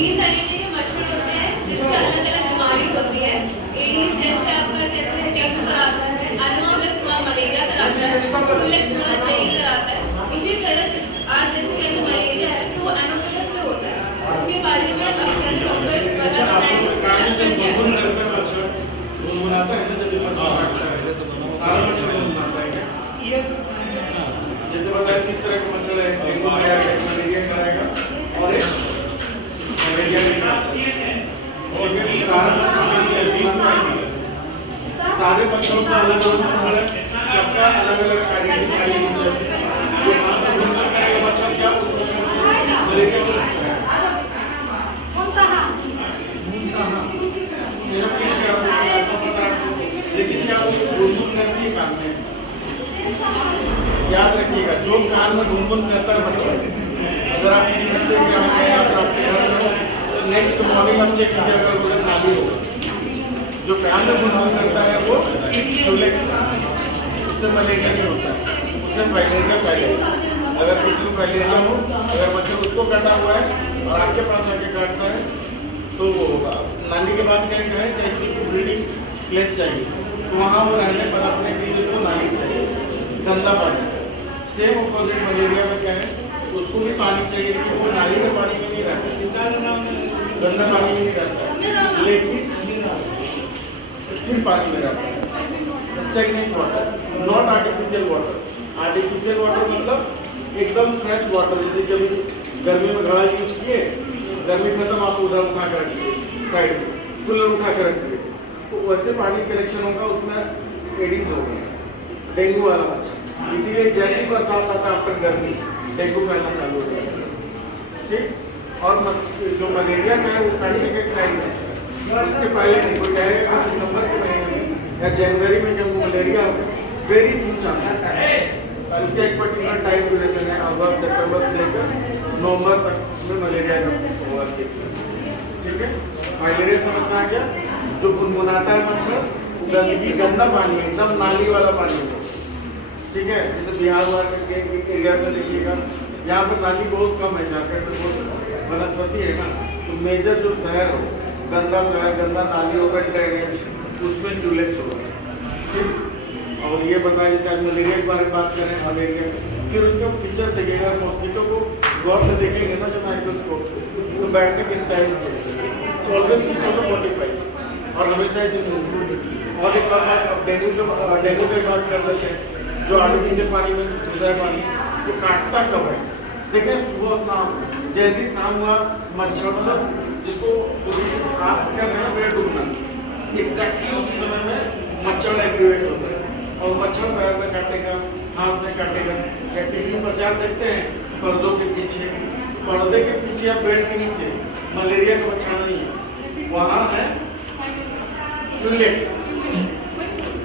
तीन तरीके के मच्छर होते हैं जिससे अलग अलग बीमारी होती है। एडीज जैसे आपका कहते हैं डेंगू कराता है, एनोफिलिस मलेरिया कराता है, फिलिक्स जेई कराता है। इसी तरह आज जैसे कहते मलेरिया है तो वो एनोफिलिस से होता है। उसके बारे में अब डॉक्टर बता बताएंगे लक्षण क्या है। सारा मच्छर जैसे बताया 3 तरह के मच्छर है, डेंगू कराएगा, मलेरिया कराएगा और एक मलेरिया नहीं कराता। सारे मच्छरों का अलग अलग मच्छर है, सबका अलग अलग मच्छर क्या मलेरिया को लेकिन क्या गुनगुन करती है कान में। याद रखिएगा जो कान में गुनगुन करता है मच्छर, अगर आप किसी इंस्टाग्राम में या फिर आपके घर में हो तो नेक्स्ट मॉर्निंग आप चेक कीजिएगा अगर नाली हो। जो कान में गुनगुन करता है वो फ्यूलेक्स, उससे मलेरिया नहीं होता है, उससे फाइलेरिया फैलेगा। अगर किसी को फाइलेरिया हो, अगर मच्छर उसको काटा हुआ है और आपके पास आके काटता है तो वो होगा। नाली के बाद क्या है, चाहे किसी ब्रीडिंग प्लेस चाहिए तो वहाँ वो रहने पर अपने के लिए उसको नाली चाहिए, गंदा पानी। सेम अपोजिट मलेरिया में क्या है, उसको भी पानी चाहिए लेकिन वो नाली में पानी में नहीं रहता, गंदा पानी में नहीं रहता, लेकिन स्थिर पानी में रहता है, stagnant water, not artificial water. Artificial water मतलब एकदम फ्रेश वाटर, जैसे कि अभी गर्मी में घड़ा यूज किए, गर्मी खत्म आप उधर उठा कर रखिए, साइड में कूलर उठा कर रखिए, तो वैसे पानी कलेक्शन होगा, उसमें एडीज होगा, डेंगू वाला मच्छर। इसीलिए जैसी बरसात आता है आफ्टर गर्मी डेंगू फैलना चालू हो जाएगा। ठीक, और जो मलेरिया का है वो ठंड के टाइम में, उसके पहले नहीं, कोई कहेगा दिसंबर के महीने में या जनवरी में जब मलेरिया हो, वेरी फ्यू चांसेस, उसका एक पर्टिकुलर टाइम ड्यूरेशन है, अगस्त सितंबर से लेकर नवंबर तक में मलेरिया का होगा केस। ठीक है, मलेरिया समझ में आ गया। जो गुनगुनाता है मच्छर गंदगी, गंदा पानी, एकदम नाली वाला पानी है। ठीक है, जैसे बिहार के एरिया में देखिएगा, यहाँ पर नाली बहुत कम है, झारखंड में बहुत वनस्पति है ना, तो मेजर जो शहर हो, गंदा शहर, गंदा नाली होगा, ड्रेनेज, उसमें ट्यूलेक्स होगा। ठीक, और ये बताया जैसे आज मलेरिया के बारे में बात करें, मलेरिया फिर उसका फीचर देखिएगा, मॉस्किटो को गौर से देखेंगे ना जो माइक्रोस्कोप से, तो बैठने के स्टाइल से ऑलवेज 45 और हमेशा इसे और एक बार डेंगू की बात कर लेते हैं। जो आर्टिफिशियल पानी में घुसा है पानी, वो काटता कब है, देखें सुबह शाम, जैसी शाम हुआ मच्छर मतलब जिसको आप कहते हैं ना पेड़ डूबना, एग्जैक्टली उसी समय में मच्छर एक्टिवेट होता है और मच्छर पैर में काटेगा, हाथ में काटेगा। या टीवी में प्रचार देखते हैं पर्दों के पीछे, पर्दे के पीछे या बेड के नीचे मलेरिया का मच्छर नहीं है, वहाँ है फ्यूलेक्स,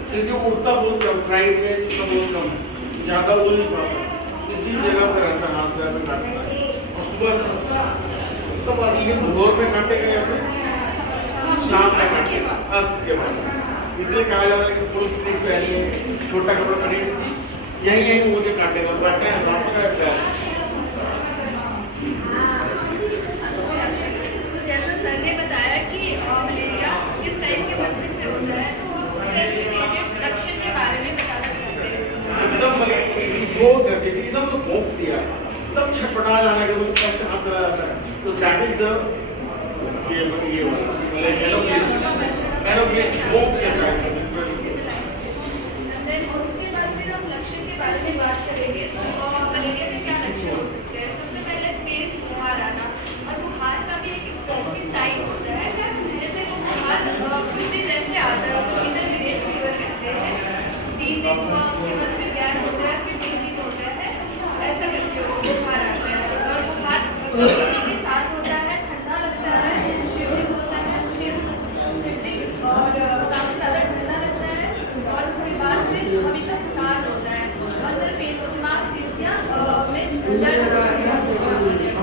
क्योंकि उड़ता बहुत कम, फ्राइड में उसका बहुत कम है, ज़्यादा उड़ नहीं पाता, इसी जगह पर रहता है, हाथ पैर में काटता है। और सुबह से तब भोर में काटेगा या फिर शाम में काटेगा, अस्त के बाद। इसलिए कहा जाता है कि फुल स्लीव पहनिए, छोटा कपड़ा पहनिए, यही उड़ के काटेगा, काटते हैं वहाँ पर काटता है। तो जैसा सर ने बताया कि मलेरिया किस टाइप के मच्छर से होता है, तो हम उससे एसोसिएटेड लक्षण के बारे में बताना चाहते हैं। एकदम किसी एकदम तो भोंक दिया, एकदम छटपटा जाना के बाद कैसे हाथ चला जाता है, तो दैट इज द ये वाला एनोफिलिस भोंक कहता है। उसके बाद फिर हम लक्षण के बारे में बात करेंगे। तो मलेरिया के क्या लक्षण हो सकते हैं? सबसे पहले तेज बुखार आना, और बुखार का भी एक स्पेसिफिक टाइप होता है, जैसे वो बुखार कुछ दिन रहते आता है, उसको इंटरमीडिएट फीवर कहते हैं, 3 दिन उसके बाद फिर गैप होता है, फिर 3 दिन होता है, ऐसा करके बुखार आता है। और बुखार के साथ होता है, ठंडा लगता है, शिवरिंग होता है, और काफ़ी ज़्यादा ठंडा लगता है, और उसके बाद फिर हमेशा थकान होता है, और सर पेट दिमाग सीसिया में दर्द होता है,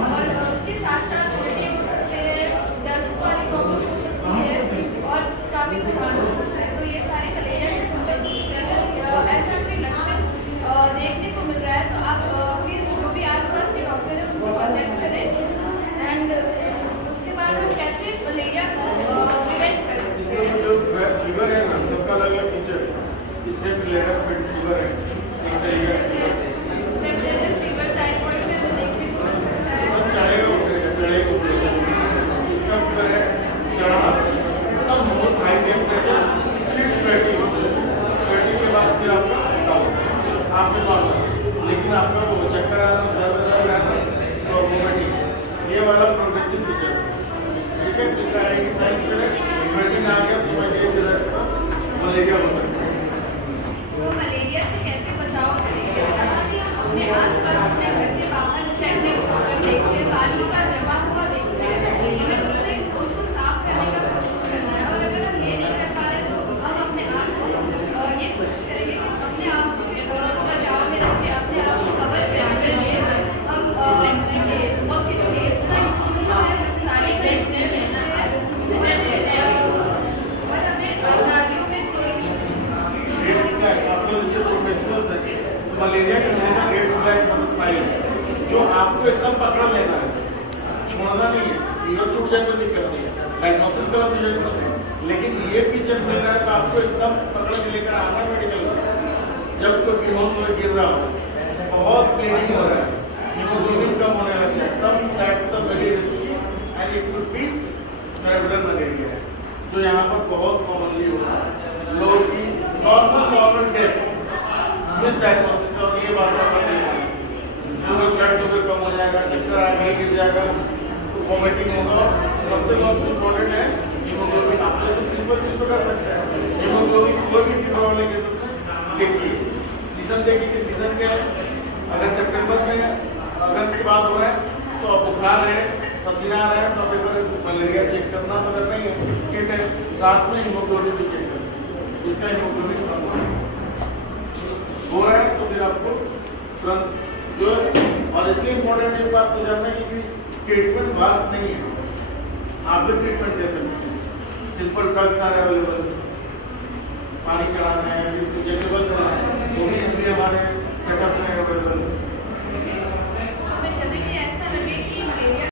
और उसके साथ साथ उल्टे हो सकते हैं, दस्त वाली प्रॉब्लम हो सकती है, और काफ़ी थकान हो सकता है। तो ये सारे मलेरिया के सिम्टम्स हैं। अगर ऐसा कोई लक्षण देखने को मिल रहा है तो आप प्लीज़ जो भी आसपास के डॉक्टर हैं उनसे कॉन्टैक्ट करें। वॉमिटिंग आ गया तो मलेरिया हो सकता है। तो मलेरिया से कैसे बचाव करेंगे? जहाँ भी हम अपने आसपास अपने घर के बाहर स्टैंडिंग वाटर देखते हैं, पानी का जमा हुआ देखते हैं, हमें उससे उसको साफ करने का कोशिश करना है। और अगर हम ये नहीं कर पा रहे तो हम अपने आप को ये कोशिश करेंगे कि अपने आप को बचाव में रखें, अपने आप को कवर करने के लिए हम बहुत सी टेप्स का यूज है, मच्छरदानी का यूज करना है और हमें नालियों में आपको जैसे प्रोफेशनल्स है, मलेरिया की हमेशा रेड फ्लैग मतलब साइन जो आपको एकदम पकड़ लेना है, छोड़ना नहीं है। फीवर छूट जाए तो दिक्कत नहीं है, डायग्नोसिस गलत हो जाए कुछ नहीं, लेकिन ये फीचर मिल रहा है तो आपको एकदम पकड़ के लेकर आना मेडिकल में। जब कोई बेहोश हो गिर रहा हो, बहुत ब्लीडिंग हो रहा है, हीमोग्लोबिन कम होने लग जाए, तब that's the very risky and it will be cerebral malaria, जो यहाँ पर बहुत कॉमनली होता है। लोग की नॉर्मल डेथ मिस डायग्नोसिस और ये बात ब्लड शुगर कम हो जाएगा, चक्कर आएगा, गिर जाएगा, वॉमिटिंग होगा। सबसे मोस्ट इम्पोर्टेंट है हीमोग्लोबिन। आप लोग सिंपल चीज तो कर सकते हैं, हीमोग्लोबिन कोई भी फीवर वाले केसेस देखिए, सीजन देखिए कि सीजन क्या है। अगर सितंबर में अगस्त की बात हो रहा है तो अब बुखार है, पसीना आ रहा है तो फिर मलेरिया चेक करना तो करना ही है, किट है, साथ में हीमोग्लोबिन भी चेक करना। इसका हीमोग्लोबिन कम हो रहा है तो फिर आपको तुरंत जो, और इसलिए इम्पोर्टेंट इस बात को जानना है कि ट्रीटमेंट वास्ट नहीं है, आप भी ट्रीटमेंट दे सकते हैं। सिंपल ड्रग्स आर अवेलेबल, पानी चढ़ाना है, इंजेक्टेबल देना है, वो भी इसलिए हमारे सेटअप में अवेलेबल है।